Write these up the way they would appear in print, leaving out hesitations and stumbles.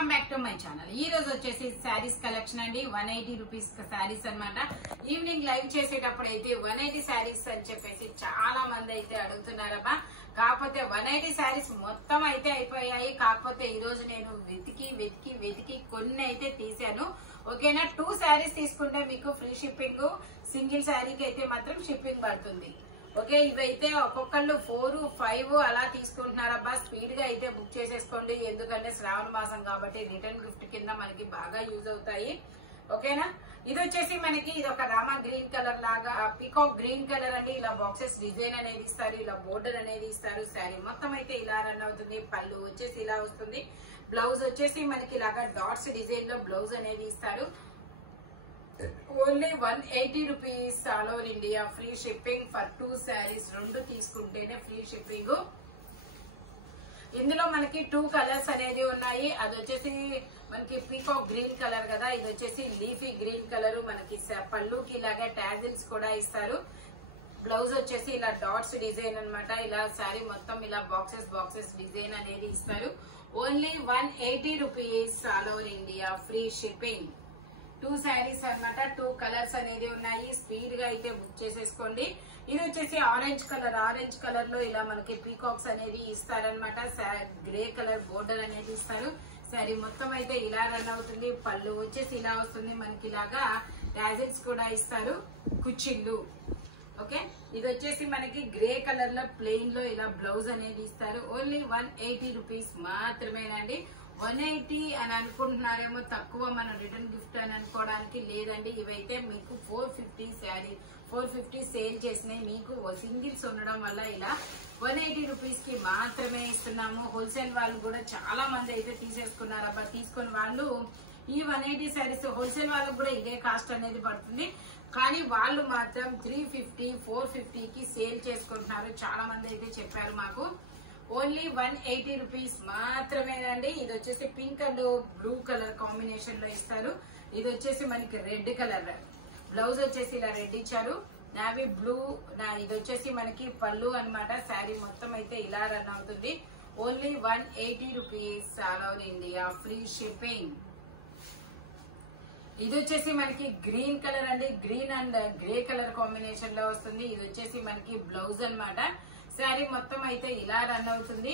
Welcome back to my channel. ఈ రోజు వచ్చేసి శారీస్ కలెక్షన్ అండి. 180 రూపీస్ శారీస్ అన్నమాట. ఈవినింగ్ లైవ్ చేసేటప్పుడు అయితే 180 శారీస్ అని చెప్పేసి చాలా మంది అయితే అడుగుతున్నారబ్బా. కాకపోతే 180 శారీస్ మొత్తం అయితే అయిపోయాయి. కాకపోతే ఈ రోజు నేను వెతికి కొన్ని అయితే తీసాను. ఓకేనా, 2 శారీస్ తీసుకుంటే మీకు ఫ్రీ షిప్పింగ్, సింగిల్ శారీకి అయితే మాత్రం షిప్పింగ్ పడుతుంది. ఓకే, ఇవైతే ఒక్కొక్కళ్ళు 4, 5 అలా తీసుకుంటున్నారబ్బా. స్పీడ్ గా అయితే బుక్ చేసేసుకోండి, ఎందుకంటే శ్రావణ మాసం కాబట్టి రిటర్న్ గిఫ్ట్ కింద మనకి బాగా యూజ్ అవుతాయి. ఓకేనా, ఇది వచ్చేసి మనకి ఇది ఒక రామా గ్రీన్ కలర్ లాగా పీకాక్ గ్రీన్ కలర్ అండి. ఇలా బాక్సెస్ డిజైన్ అనేది ఇస్తారు, ఇలా బోర్డర్ అనేది ఇస్తారు. శారీ మొత్తం అయితే ఇలా రన్ అవుతుంది. పళ్ళు వచ్చేసి ఇలా వస్తుంది. బ్లౌజ్ వచ్చేసి మనకి ఇలాగా డాట్స్ డిజైన్ లో బ్లౌజ్ అనేది ఇస్తారు. Only 180 rupees all over India. Free shipping for 2 saris. 2 తీసుకుంటేనే ఫ్రీ షిప్పింగ్. ఇందులో మనకి 2 కలర్స్ అనేది ఉన్నాయి. అది వచ్చేసి మనకి పీకాక్ గ్రీన్ కలర్ కదా, ఇది వచ్చేసి లీఫీ గ్రీన్ కలర్. మనకి పళ్ళుకి ఇలాగా టాజిల్స్ కూడా ఇస్తారు. బ్లౌజ్ వచ్చేసి ఇలా డాట్స్ డిజైన్ అన్నమాట. ఇలా శారీ మొత్తం ఇలా బాక్సెస్ డిజైన్ అనేది ఇస్తారు. Only 180 rupees all over India. Free shipping. 2 saris అన్నమాట. 2 కలర్స్ అనేది ఉన్నాయి. స్పీడ్ గా అయితే బుక్ చేసేసుకోండి. ఇది వచ్చేసి ఆరెంజ్ కలర్ లో ఇలా మనకి పీకాక్స్ అనేది ఇస్తారనమాట. గ్రే కలర్ బోర్డర్ అనేది ఇస్తారు. శారీ మొత్తం అయితే ఇలా రన్ అవుతుంది. పళ్ళు వచ్చేసి ఇలా వస్తుంది. మనకి ఇలాగా టాజిల్స్ కూడా ఇస్తారు, కుచ్చిళ్ళు. ఓకే, ఇది వచ్చేసి మనకి గ్రే కలర్ లో ప్లెయిన్ లో ఇలా బ్లౌజ్ అనేది ఇస్తారు. ఓన్లీ 180 రూపీస్ మాత్రమేనండి. 180 అని అనుకుంటున్నారేమో తక్కువ, మనం రిటర్న్ గిఫ్ట్ అని అనుకోవడానికి లేదండి. ఇవైతే మీకు 450 శారీ 450 సేల్ చేసినాయి. మీకు సింగిల్స్ ఉండడం వల్ల ఇలా 180 రూపీస్ కి మాత్రమే ఇస్తున్నాము. హోల్సేల్ వాళ్ళు కూడా చాలా మంది అయితే తీసేసుకున్నారు అబ్బా. తీసుకుని వాళ్ళు ఈ 180 శారీస్ హోల్సేల్ వాళ్ళకు కూడా ఇదే కాస్ట్ అనేది పడుతుంది. కానీ వాళ్ళు మాత్రం 350, 450 కి సేల్ చేసుకుంటున్నారు. చాలా మంది అయితే చెప్పారు మాకు. ఓన్లీ 180 రూపీస్ మాత్రమేనండి. ఇది వచ్చేసి pink and blue colour combination లో ఇస్తారు. ఇది వచ్చేసి మనకి రెడ్ కలర్. బ్లౌజ్ వచ్చేసి ఇలా రెడ్ ఇచ్చారు, నావీ బ్లూ. ఇది వచ్చేసి మనకి పళ్ళు అన్నమాట. శారీ మొత్తం అయితే ఇలా రన్ అవుతుంది. Only 180 rupees all over India. Free shipping. ఇది వచ్చేసి మనకి గ్రీన్ కలర్ అండి. Green and grey colour combination లో వస్తుంది. ఇది వచ్చేసి మనకి బ్లౌజ్ అన్నమాట. శారీ మొత్తం అయితే ఇలా రన్ అవుతుంది.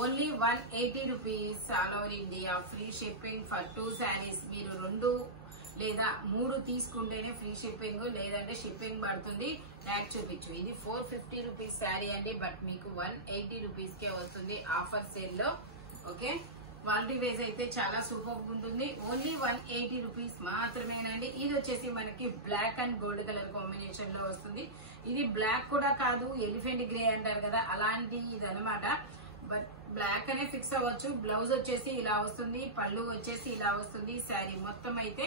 Only 180 rupees all over India. Free shipping for 2 saris. మీరు 2 లేదా 3 తీసుకుంటేనే ఫ్రీ షిప్పింగ్, లేదంటే షిప్పింగ్ పడుతుంది. ట్యాగ్ చూపించు. ఇది 450 రూపీస్ శారీ అండి, బట్ మీకు 180 రూపీస్ కే వస్తుంది ఆఫర్ సేల్ లో. ఓకే, క్వాలిటీ వైజ్ అయితే చాలా సూపర్ ఉంటుంది. ఓన్లీ 180 రూపీస్ మాత్రమేనండి. ఇది వచ్చేసి మనకి black and gold colour combination లో వస్తుంది. ఇది బ్లాక్ కూడా కాదు, ఎలిఫెంట్ గ్రే అంటారు కదా, అలాంటి ఇది అనమాట. బట్ బ్లాక్ అనే ఫిక్స్ అవ్వచ్చు. బ్లౌజ్ వచ్చేసి ఇలా వస్తుంది, పళ్ళు వచ్చేసి ఇలా వస్తుంది. శారీ మొత్తం అయితే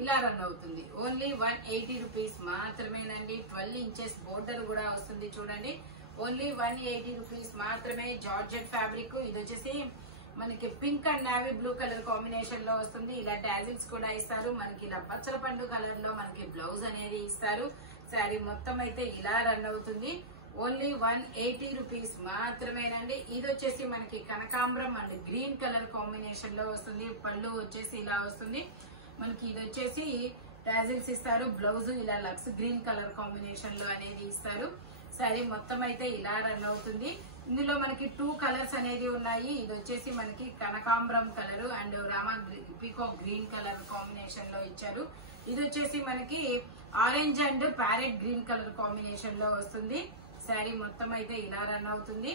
ఇలా రన్ అవుతుంది. ఓన్లీ 180 రూపీస్ మాత్రమేనండి. 12 ఇంచెస్ బోర్డర్ కూడా వస్తుంది చూడండి. ఓన్లీ 180 రూపీస్ మాత్రమే. Georgette fabric. ఇది వచ్చేసి మనకి pink and navy blue colour combination లో వస్తుంది. ఇలా టాజిల్స్ కూడా ఇస్తారు. మనకి ఇలా పచ్చల పండు కలర్ లో మనకి బ్లౌజ్ అనేది ఇస్తారు. శారీ మొత్తం అయితే ఇలా రన్ అవుతుంది. ఓన్లీ 180 రూపీస్ మాత్రమేనండి. ఇది వచ్చేసి మనకి కనకాంబరం అండ్ గ్రీన్ కలర్ కాంబినేషన్ లో వస్తుంది. పళ్ళు వచ్చేసి ఇలా వస్తుంది. మనకి ఇది వచ్చేసి టాజిల్స్ ఇస్తారు. బ్లౌజ్ ఇలా లక్స్ గ్రీన్ కలర్ కాంబినేషన్ లో అనేది ఇస్తారు. శారీ మొత్తం అయితే ఇలా రన్ అవుతుంది. ఇందులో మనకి 2 కలర్స్ అనేది ఉన్నాయి. ఇది వచ్చేసి మనకి కనకాంబరం colour and Rama peacock green colour combination లో ఇచ్చారు. ఇది వచ్చేసి మనకి orange and parrot green colour combination లో వస్తుంది. శారీ మొత్తం అయితే ఇలా రన్ అవుతుంది.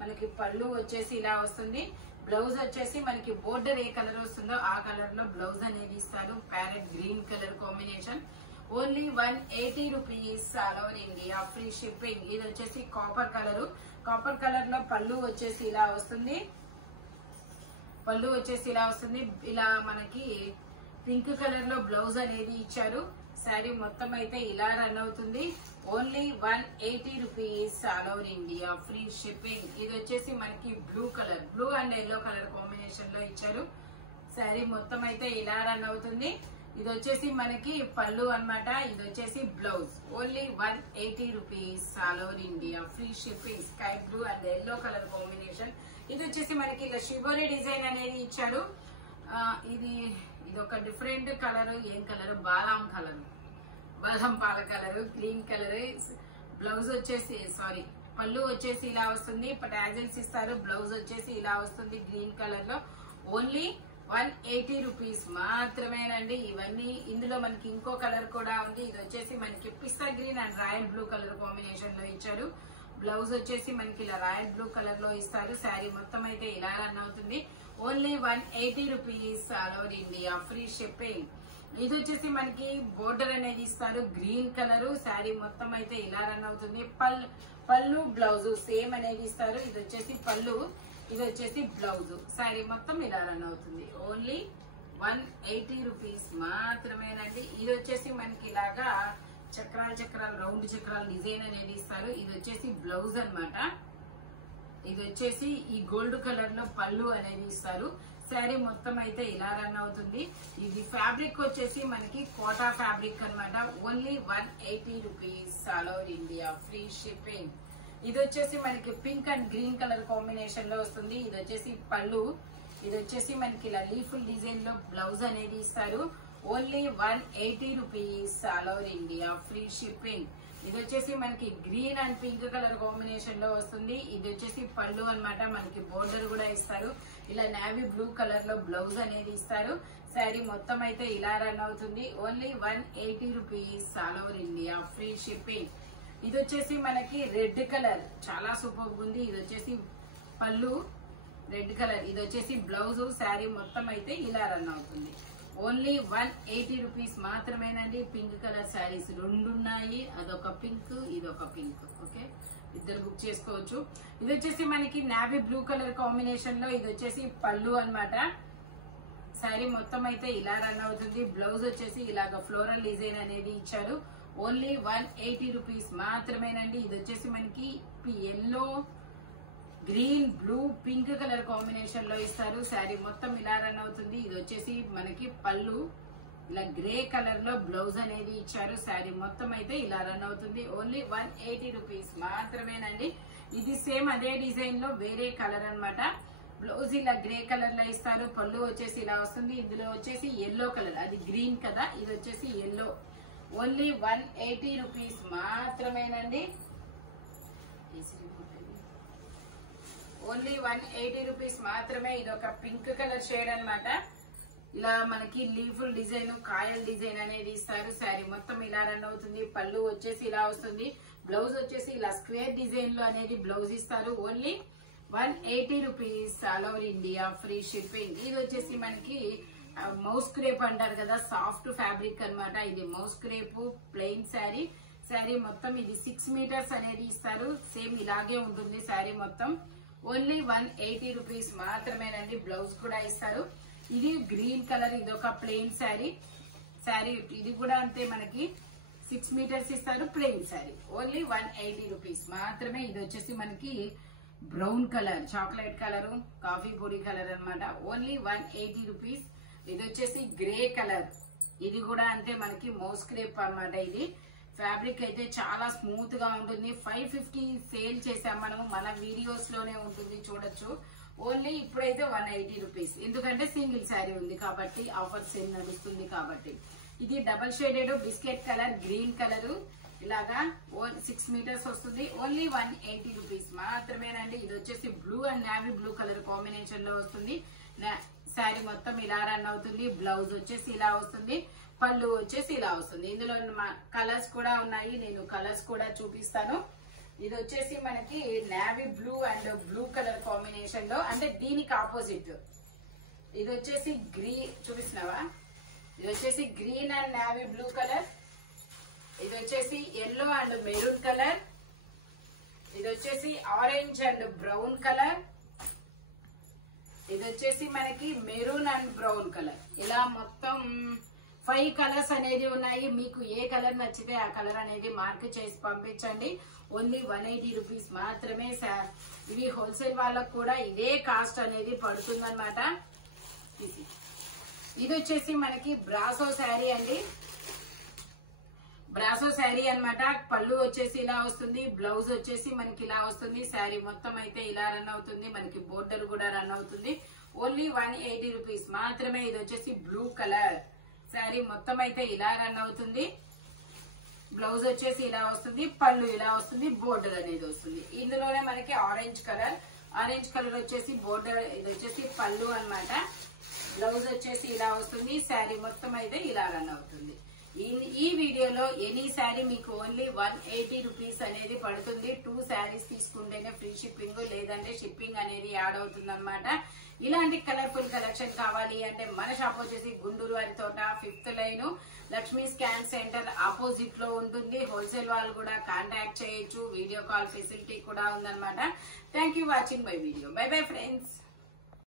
మనకి పళ్ళు వచ్చేసి ఇలా వస్తుంది. బ్లౌజ్ వచ్చేసి మనకి బోర్డర్ ఏ కలర్ వస్తుందో ఆ కలర్ లో బ్లౌజ్ అనేది ఇస్తారు. Parrot green colour combination. Only 180 rupees all over India. Free shipping. ఇది వచ్చేసి కాపర్ కలర్ లో పళ్ళు వచ్చేసి ఇలా వస్తుంది. ఇలా మనకి పింక్ కలర్ లో బ్లౌజ్ అనేది ఇచ్చారు. శారీ మొత్తం అయితే ఇలా రన్ అవుతుంది. Only 180 rupees all over India. Free shipping. ఇది వచ్చేసి మనకి blue and yellow colour combination లో ఇచ్చారు. శారీ మొత్తం అయితే ఇలా రన్ అవుతుంది. ఇది వచ్చేసి మనకి పళ్ళు అన్నమాట. ఇది వచ్చేసి blouse. Only 180 rupees all over India. Free shipping. Sky blue and yellow colour combination. ఇది వచ్చేసి మనకి ఇలా షిబోరి డిజైన్ అనేది ఇచ్చారు. ఇది ఒక డిఫరెంట్ కలర్. ఏం కలర్? బాదాం కలర్, బాదం పాల కలర్, గ్రీన్ కలర్. బ్లౌజ్ వచ్చేసి పళ్ళు వచ్చేసి ఇలా వస్తుంది. టాజిల్స్ ఇస్తారు. బ్లౌజ్ వచ్చేసి ఇలా వస్తుంది గ్రీన్ కలర్ లో. ఓన్లీ 180 రూపీస్ మాత్రమేనండి. ఇవన్నీ ఇందులో మనకి ఇంకో కలర్ కూడా ఉంది. ఇది వచ్చేసి మనకి pista green and royal blue colour combination లో ఇచ్చారు. బ్లౌజ్ వచ్చేసి మనకి ఇలా రాయల్ బ్లూ కలర్ లో ఇస్తారు. శారీ మొత్తం అయితే ఇలా రన్ అవుతుంది. Only 180 rupees all over India, free shipping. ఇది వచ్చేసి మనకి బోర్డర్ అనేది ఇస్తారు గ్రీన్ కలర్. శారీ మొత్తం అయితే ఇలా రన్ అవుతుంది. పళ్ళు బ్లౌజ్ సేమ్ అనేది ఇస్తారు. ఇది వచ్చేసి పళ్ళు, ఇది వచ్చేసి బ్లౌజ్. శారీ మొత్తం ఇలా రన్ అవుతుంది. ఓన్లీ 180 రూపీస్ మాత్రమేనండి. ఇది వచ్చేసి మనకి ఇలాగా చక్రాలు రౌండ్ చక్రాలు డిజైన్ అనేది ఇస్తారు. ఇది వచ్చేసి బ్లౌజ్ అన్నమాట. ఇది వచ్చేసి ఈ గోల్డ్ కలర్ లో పళ్ళు అనేది ఇస్తారు. శారీ మొత్తం అయితే ఇలా రన్ అవుతుంది. ఇది ఫ్యాబ్రిక్ వచ్చేసి మనకి కోటా ఫ్యాబ్రిక్ అన్నమాట. Only 180 rupees all over India, free shipping. ఇది వచ్చేసి మనకి pink and green colour combination లో వస్తుంది. ఇది వచ్చేసి పళ్ళు, ఇది వచ్చేసి మనకి ఇలా లీఫుల్ డిజైన్ లో బ్లౌజ్ అనేది ఇస్తారు. Only 180 rupees all over India, free shipping. ఇది వచ్చేసి మనకి green and pink colour combination లో వస్తుంది. ఇది వచ్చేసి పళ్ళు అన్నమాట. మనకి బోర్డర్ కూడా ఇస్తారు. ఇలా నేవీ బ్లూ కలర్ లో బ్లౌజ్ అనేది ఇస్తారు. శారీ మొత్తం అయితే ఇలా రన్ అవుతుంది. Only 180 rupees all over India, free shipping. ఇది వచ్చేసి మనకి రెడ్ కలర్, చాలా సూపర్ ఉంది. ఇది వచ్చేసి పళ్ళు రెడ్ కలర్, ఇది వచ్చేసి బ్లౌజ్. శారీ మొత్తం అయితే ఇలా రన్ అవుతుంది. ఓన్లీ 180 రూపీస్ మాత్రమేనండి. పింక్ కలర్ శారీస్ రెండు ఉన్నాయి. అదొక పింక్, ఇదొక పింక్. ఓకే, ఇద్దరు బుక్ చేసుకోవచ్చు. ఇది వచ్చేసి మనకి నావీ బ్లూ కలర్ కాంబినేషన్ లో ఇది వచ్చేసి పళ్ళు అన్నమాట. శారీ మొత్తం అయితే ఇలా రన్ అవుతుంది. బ్లౌజ్ వచ్చేసి ఇలాగ ఫ్లోరల్ డిజైన్ అనేది ఇచ్చారు. ఓన్లీ 180 రూపీస్ మాత్రమేనండి. ఇది వచ్చేసి మనకి yellow, green, blue, pink colour combination లో ఇస్తారు. శారీ మొత్తం ఇలా రన్ అవుతుంది. ఇది వచ్చేసి మనకి పళ్ళు, ఇలా గ్రే కలర్ లో బ్లౌజ్ అనేది ఇచ్చారు. శారీ మొత్తం అయితే ఇలా రన్ అవుతుంది. ఓన్లీ 180 రూపీస్ మాత్రమేనండి. ఇది సేమ్ అదే డిజైన్ లో వేరే కలర్ అన్నమాట. బ్లౌజ్ ఇలా గ్రే కలర్ లో ఇస్తారు. పళ్ళు వచ్చేసి ఇలా వస్తుంది. ఇందులో వచ్చేసి ఎల్లో కలర్, అది గ్రీన్ కదా, ఇది వచ్చేసి ఎల్లో. ఓన్లీ 180 రూపీస్ మాత్రమేనండి. ఓన్లీ 180 రూపీస్ మాత్రమే. ఇది ఒక పింక్ కలర్ షేడ్ అన్నమాట. ఇలా మనకి లీఫుల్ డిజైన్, కాయల్ డిజైన్ అనేది ఇస్తారు. శారీ మొత్తం ఇలా రన్ అవుతుంది. పళ్ళు వచ్చేసి ఇలా వస్తుంది. బ్లౌజ్ వచ్చేసి ఇలా స్క్వేర్ డిజైన్ లో అనేది బ్లౌజ్ ఇస్తారు. Only 180 rupees all over India, free shipping. ఇది వచ్చేసి మనకి మౌస్ క్రేప్ అంటారు కదా, సాఫ్ట్ ఫ్యాబ్రిక్ అన్నమాట. ఇది moss crepe plain sari. Sari మొత్తం ఇది 6 మీటర్స్ అనేది ఇస్తారు. సేమ్ ఇలాగే ఉంటుంది శారీ మొత్తం. ఓన్లీ 180 రూపీస్ మాత్రమేనండి. బ్లౌజ్ కూడా ఇస్తారు. ఇది గ్రీన్ కలర్, ఇది ఒక ప్లెయిన్ శారీ. ఇది కూడా అంతే, మనకి 6 మీటర్స్ ఇస్తారు. ప్లెయిన్ శారీ. ఓన్లీ 180 రూపీస్ మాత్రమే. ఇది వచ్చేసి మనకి brown colour, chocolate colour, coffee పొడి కలర్ అన్నమాట. Only 180 rupees. ఇది వచ్చేసి గ్రే కలర్, ఇది కూడా అంతే, మనకి మౌస్ క్రేప్ అన్నమాట. ఇది ఫ్యాబ్రిక్ అయితే చాలా స్మూత్ గా ఉంటుంది. 550 సేల్ చేసాం మనము, మన వీడియోస్ లోనే ఉంటుంది, చూడొచ్చు. ఓన్లీ ఇప్పుడైతే 180 రూపీస్, ఎందుకంటే సింగిల్ శారీ ఉంది కాబట్టి, ఆఫర్ సేల్ నడుస్తుంది కాబట్టి. ఇది double shaded biscuit colour, green colour, ఇలాగా 6 మీటర్స్ వస్తుంది. ఓన్లీ 180 రూపీస్ మాత్రమేనండి. ఇది వచ్చేసి blue and navy blue colour combination లో వస్తుంది. శారీ మొత్తం ఇలా రన్ అవుతుంది. బ్లౌజ్ వచ్చేసి ఇలా వస్తుంది. పళ్ళు వచ్చేసి ఇలా వస్తుంది. ఇందులో కలర్స్ కూడా ఉన్నాయి, నేను కలర్స్ కూడా చూపిస్తాను. ఇది వచ్చేసి మనకి navy blue and blue colour combination లో, అంటే దీనికి ఆపోజిట్. ఇది వచ్చేసి గ్రీన్, చూపిస్తున్నావా? ఇది వచ్చేసి green and navy blue colour. ఇది వచ్చేసి ఎల్లో అండ్ మెరూన్ కలర్. ఇది వచ్చేసి ఆరెంజ్ అండ్ బ్రౌన్ కలర్. ఇది వచ్చేసి మనకి మెరూన్ అండ్ బ్రౌన్ కలర్. ఇలా మొత్తం 5 కలర్స్ అనేది ఉన్నాయి. మీకు ఏ కలర్ నచ్చితే ఆ కలర్ అనేది మార్క్ చేసి పంపించండి. ఓన్లీ 180 రూపీస్ మాత్రమే. ఇవి హోల్సేల్ వాళ్ళకు కూడా ఇదే కాస్ట్ అనేది పడుతుంది అనమాట. ఇది వచ్చేసి మనకి బ్రాసో శారీ అండి. బ్రాసో శారీ అన్నమాట. పళ్ళు వచ్చేసి ఇలా వస్తుంది. బ్లౌజ్ వచ్చేసి మనకి ఇలా వస్తుంది. శారీ మొత్తం అయితే ఇలా రన్ అవుతుంది. మనకి బోర్డర్ కూడా రన్ అవుతుంది. ఓన్లీ 180 రూపీస్ మాత్రమే. ఇది వచ్చేసి బ్లూ కలర్ శారీ మొత్తం అయితే ఇలా రన్ అవుతుంది. బ్లౌజ్ వచ్చేసి ఇలా వస్తుంది, పళ్ళు ఇలా వస్తుంది, బోర్డర్ అనేది వస్తుంది. ఇందులోనే మనకి ఆరెంజ్ కలర్ వచ్చేసి బోర్డర్, ఇది వచ్చేసి పళ్ళు అన్నమాట. బ్లౌజ్ వచ్చేసి ఇలా వస్తుంది. శారీ మొత్తం అయితే ఇలా రన్ అవుతుంది. ఈ వీడియోలో ఎనీ శారీ మీకు ఓన్లీ 180 రూపీస్ అనేది పడుతుంది. 2 శారీస్ తీసుకుంటేనే ఫ్రీ షిప్పింగ్, లేదంటే షిప్పింగ్ అనేది యాడ్ అవుతుంది అనమాట. ఇలాంటి కలర్ఫుల్ కలెక్షన్ కావాలి అంటే మన షాప్ వచ్చేసి గుంటూరు వారి తోట 5th line Lakshmi scan centre opposite లో ఉంటుంది. హోల్సేల్ వాళ్ళు కూడా కాంటాక్ట్ చేయొచ్చు. వీడియో కాల్ ఫెసిలిటీ కూడా ఉందన్నమాట. Thank you watching my video. By bye friends.